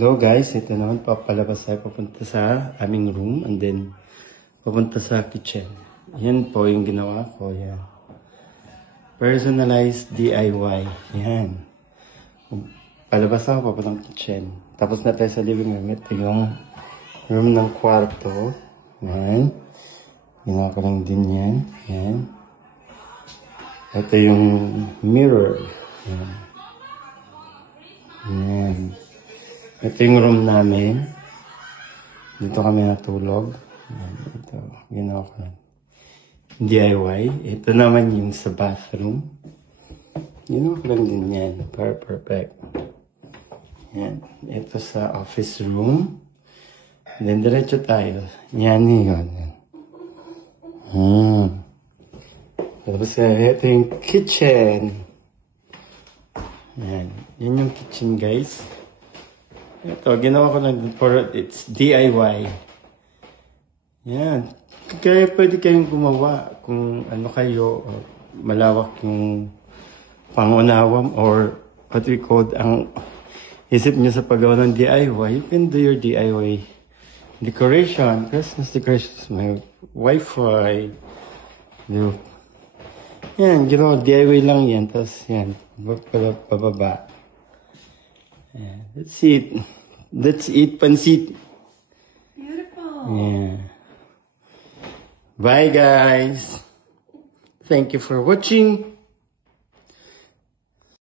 Hello guys, ito naman papalabas tayo papunta sa aming room and then papunta sa kitchen. Yan po yung ginawa ko. Yan. Personalized DIY. Yan. Palabas ako papuntang kitchen. Tapos na tayo sa living room. Ito yung room ng kwarto. Yan. Ginawa ko lang din yan. Yan. Ito yung mirror. Yan. Yan. Ito yung room namin. Dito kami natulog. Yan, ito. Ginawa ko lang. DIY. Ito naman yung sa bathroom. Ginawa ko lang din yan. Perfect. Yan. Ito sa office room. And then, diretso tayo. Yan yun. Tapos, ito yung kitchen. Yan. Yan yung kitchen, guys. Ito, ginawa ko lang for it's DIY. Yan. Kaya pwede kayong gumawa kung ano kayo, or malawak yung pangunawam or what we call ang isip nyo sa paggawa ng DIY. You can do your DIY decoration. Christmas decorations, may Wi-Fi. Yan, ginawa, DIY lang yan. Tapos yan, pababa. Yeah, let's eat pansit. Beautiful. Yeah. Bye guys. Thank you for watching.